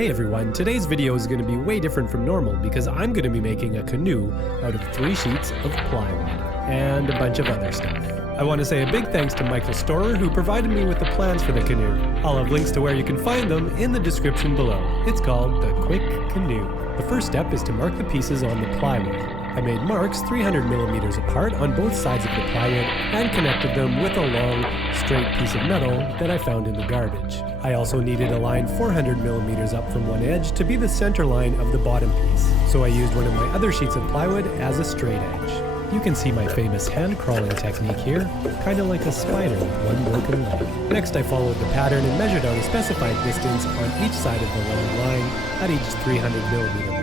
Hey everyone, today's video is going to be way different from normal because I'm going to be making a canoe out of 3 sheets of plywood and a bunch of other stuff. I want to say a big thanks to Michael Storer who provided me with the plans for the canoe. I'll have links to where you can find them in the description below. It's called the Quick Canoe. The first step is to mark the pieces on the plywood. I made marks 300 millimeters apart on both sides of the plywood and connected them with a long, straight piece of metal that I found in the garbage. I also needed a line 400 millimeters up from one edge to be the center line of the bottom piece, so I used one of my other sheets of plywood as a straight edge. You can see my famous hand crawling technique here, kinda like a spider with one broken leg. Next I followed the pattern and measured out a specified distance on each side of the long line at each 300 millimeter mark.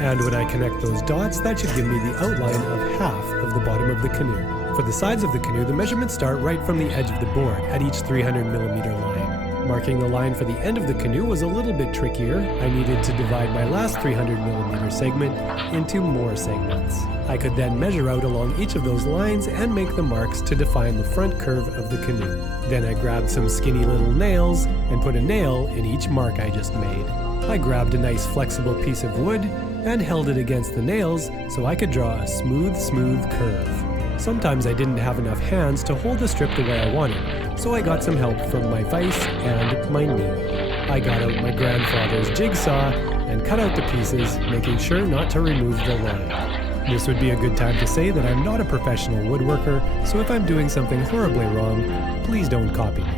And when I connect those dots, that should give me the outline of half of the bottom of the canoe. For the sides of the canoe, the measurements start right from the edge of the board at each 300 millimeter line. Marking the line for the end of the canoe was a little bit trickier. I needed to divide my last 300 millimeter segment into more segments. I could then measure out along each of those lines and make the marks to define the front curve of the canoe. Then I grabbed some skinny little nails and put a nail in each mark I just made. I grabbed a nice flexible piece of wood and held it against the nails so I could draw a smooth curve. Sometimes I didn't have enough hands to hold the strip the way I wanted, so I got some help from my vise and my knee. I got out my grandfather's jigsaw and cut out the pieces, making sure not to remove the line. This would be a good time to say that I'm not a professional woodworker, so if I'm doing something horribly wrong, please don't copy me.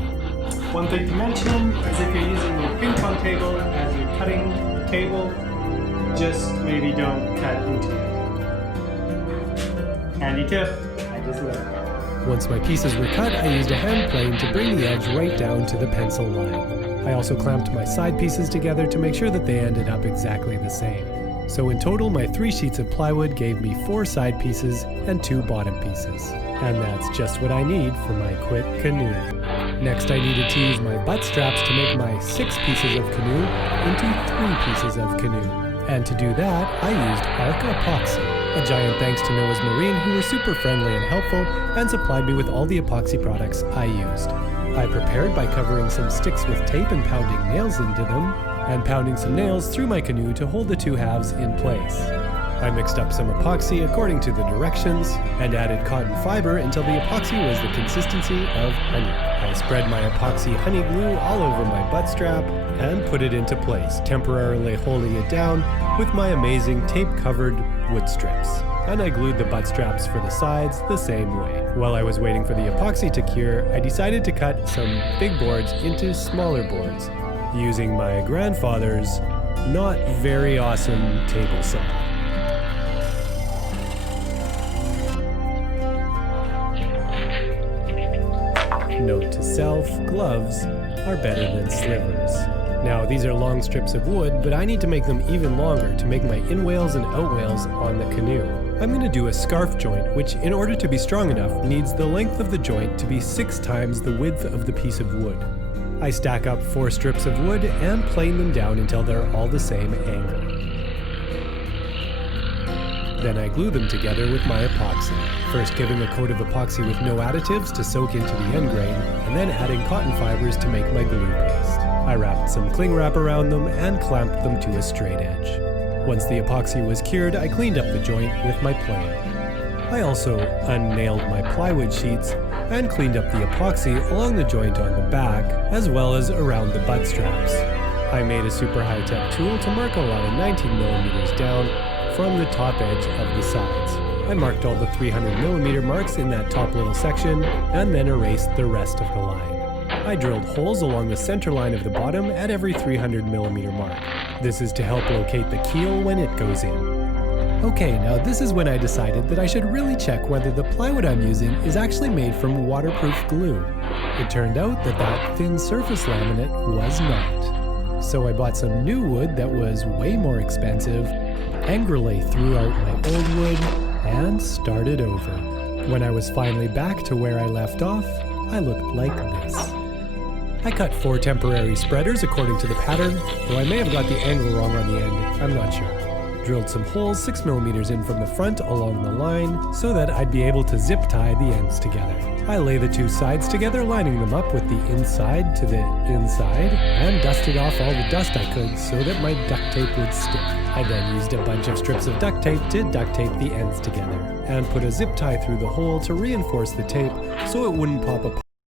One thing to mention is if you're using your ping pong table as you're cutting the table, just maybe don't cut into it. Handy tip, I just learned. Once my pieces were cut, I used a hand plane to bring the edge right down to the pencil line. I also clamped my side pieces together to make sure that they ended up exactly the same. So in total, my 3 sheets of plywood gave me 4 side pieces and 2 bottom pieces. And that's just what I need for my quick canoe. Next, I needed to use my butt straps to make my 6 pieces of canoe into 3 pieces of canoe. And to do that, I used Arc Epoxy. A giant thanks to Noah's Marine, who were super friendly and helpful and supplied me with all the epoxy products I used. I prepared by covering some sticks with tape and pounding nails into them, and pounding some nails through my canoe to hold the 2 halves in place. I mixed up some epoxy according to the directions and added cotton fiber until the epoxy was the consistency of honey. I spread my epoxy honey glue all over my butt strap and put it into place, temporarily holding it down with my amazing tape-covered wood strips. And I glued the butt straps for the sides the same way. While I was waiting for the epoxy to cure, I decided to cut some big boards into smaller boards, using my grandfather's not very awesome table saw. Note to self, gloves are better than slivers. Now these are long strips of wood, but I need to make them even longer to make my inwales and outwales on the canoe. I'm going to do a scarf joint, which in order to be strong enough needs the length of the joint to be 6 times the width of the piece of wood. I stack up 4 strips of wood and plane them down until they're all the same angle. Then I glue them together with my epoxy, first giving a coat of epoxy with no additives to soak into the end grain, and then adding cotton fibers to make my glue paste. I wrapped some cling wrap around them and clamped them to a straight edge. Once the epoxy was cured, I cleaned up the joint with my plane. I also unnailed my plywood sheets and cleaned up the epoxy along the joint on the back, as well as around the butt straps. I made a super high-tech tool to mark a line 19 millimeters down from the top edge of the sides. I marked all the 300 millimeter marks in that top little section and then erased the rest of the line. I drilled holes along the center line of the bottom at every 300 millimeter mark. This is to help locate the keel when it goes in. Okay, now this is when I decided that I should really check whether the plywood I'm using is actually made from waterproof glue. It turned out that that thin surface laminate was not. So I bought some new wood that was way more expensive, angrily threw out my old wood, and started over. When I was finally back to where I left off, I looked like this. I cut 4 temporary spreaders according to the pattern, though I may have got the angle wrong on the end, I'm not sure. drilled some holes 6mm in from the front along the line so that I'd be able to zip tie the ends together. I lay the two sides together, lining them up with the inside to the inside, and dusted off all the dust I could so that my duct tape would stick. I then used a bunch of strips of duct tape to duct tape the ends together, and put a zip tie through the hole to reinforce the tape so it wouldn't pop apart